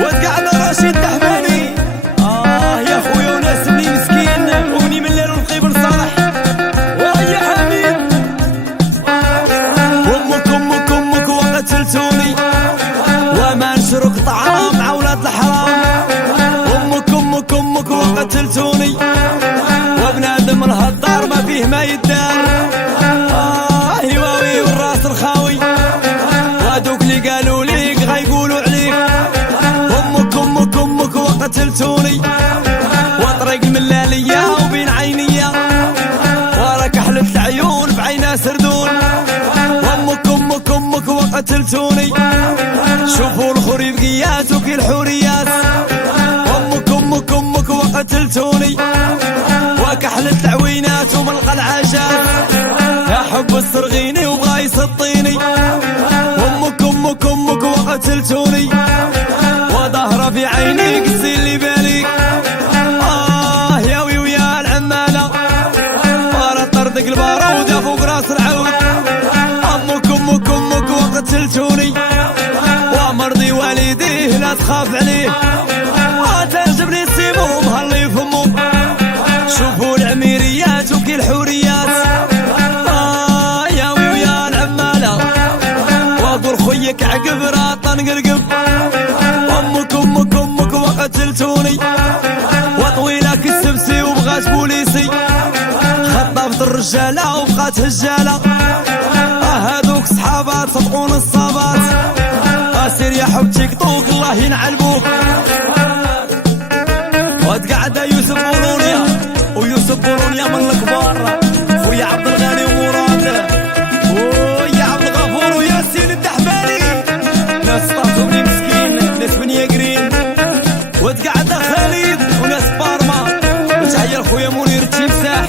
وتقعد رشيد تحماني يا خويا وناس بني مسكين وني من الليل ونقي بن صالح ويا حميد امك وقتلتوني وما نشرق طعام مع ولاد الحرام. امك وقتلتوني وبنادم الهضار ما فيه ما يدار هواوي والراس الخاوي وهادوك اللي قالوا ليك غيقولوا عليك. امك وقتلتوني وطريق الملالية وبين عينيا وراك حلت العيون بعينا سردون. امك وقتلتوني شوفوا الخريب قياس وكي الحوريات. امك وقتلتوني وكحلت العوينات ومن القلعاجات يا حب السرغيني وبغا يسطيني. امك وقتلتوني وظهر في عينيك الزين اللي باليك ياوي ويا العمالة ورا طردك البارود يا فوق راس العود. امك وقتلتوني ومرضي والديه لا تخاف عليه تعجبني السيمو مهلي فمو. شوفوا العميريات وكي الحوريات ياوي ويا العمالة وقول خويك عقب راطن قرقب. امك وقتلتوني وطويلة كالسبسي وبغات بوليسي خطفت الرجالة وبقات هجالة هادوك صحابات صدقون الصابات اسير يا حب تيك طوق الله ينعلبوك. وتقعد يوسف بورونيا من الكبار ويا عبد الغني ومراد ويا عبد الغفور وياسين الدحباني ناس طاطوني مسكين ناس بنيا قرين. وتقعد خالد وناس بارما وتحيا الخويا منير التمساح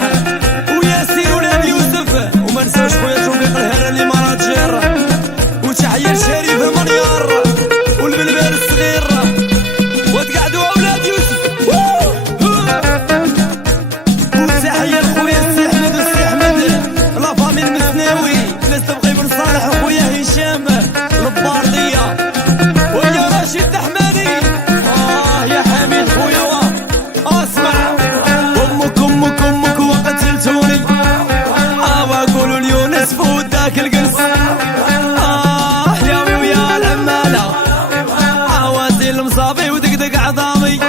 وياسين ولاد يوسف وما نساوش خويا توفيق الهرة اللي مراجر وتحيا الشريف المنيار والبلبال الصغير. وتقعدوا اولاد يوسف وتحيا الخويا السي احمد والسي احمد لافامي المسناوي ناس تبغي بن صالح وخويا هشام الباردية ويا رشيد تحماني يا حميد خويا اسمع. امك وقتلتوني وقولوا ليونس فوت داك القرص ياوي ويا العمالة عوازي المصابي ودقدق عظامي.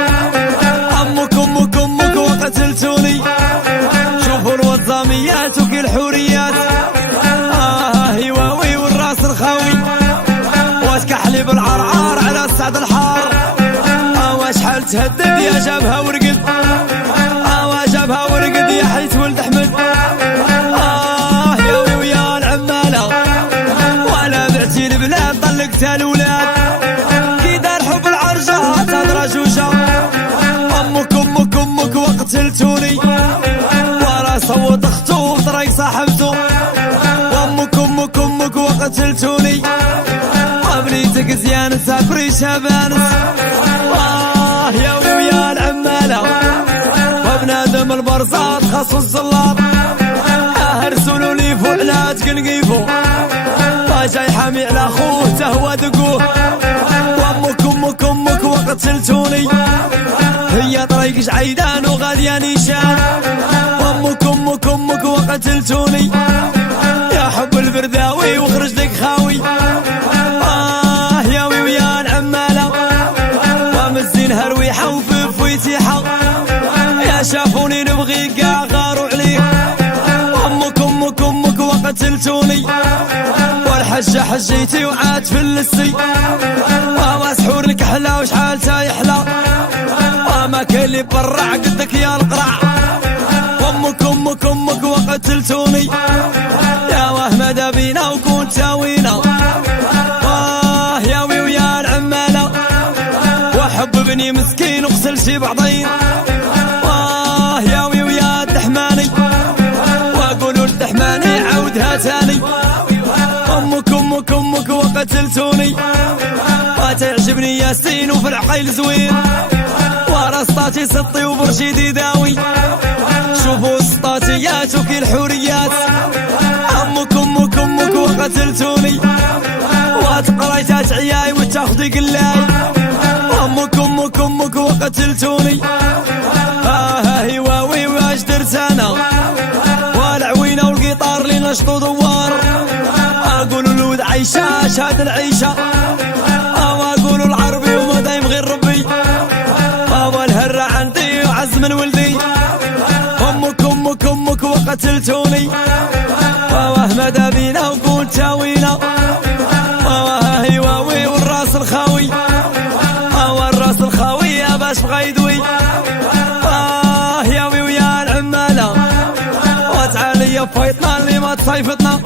امك وقتلتوني شوفوا الوظاميات وكي الحوريات هواوي والراس الخاوي واش كحلي بالعرعار على السعد الحار واش حال تهدد يا جابها ورقد جابها ورقد يا حيت ولد احمد ياوي ويا العمالة ولا بعتي البلاد طلقتها الولاد كي دار حب العرجة تهضر جوجة. امك وقتلتوني ورا صوت اختو بطريق صاحبتو. امك وقتلتوني وبنيتك زيانة سافري شابانس ياوي ويا العمالة وبنادم البرزات خاص الزلاط هرسولو لي فوق لا تقنقيفو جاي حامي على خوه تهوى دقوه. امك وقتلتوني هي طريق جعيدان وغالية نيشان. امك وقتلتوني يا حب البرداوي وخرج لك خاوي ياوي ويا العمالة ومزين هرويحة وفويتيحة يا شافوني نبغي كاع غاروا عليك. امك وقتلتوني والحجة حجيتي وعاد في اللسي ومسحور لك حلا وشحال تا يحلى وما كاين اللي برع قدك يا القرع. امك وقتلتوني يا وهم دابينا وكون تاوينا ياوي ويا العمالة وحب بني مسكين وغسل شي بعضين ياوي ويا الدحماني وقولوا الدحماني عودها تاني. امك وقتلتوني وتعجبني ياسين وفي العقيل زوين ورا سطاتي سطي وبرشيدي داوي. شوفوا السطاتيات وكي الحوريات امك وقتلتوني وتقريتات عياي راسي قلاي امك وقتلتوني هي واوي واش درت انا والعوينه والقيطار اللي نشطو دوار اقولوا الولد عيشه شاد العيشه اقولوا العربي وما دايم غير ربي الهرة عندي وعز من ولدي امك وقتلتوني مدى بينا وقول تاوينا هي واوي والراس الخاوي الراس الخاوي يا باش بغا يدوي يا وي ويا العمالة وتعالي يا فايطنا اللي ما تصيفتنا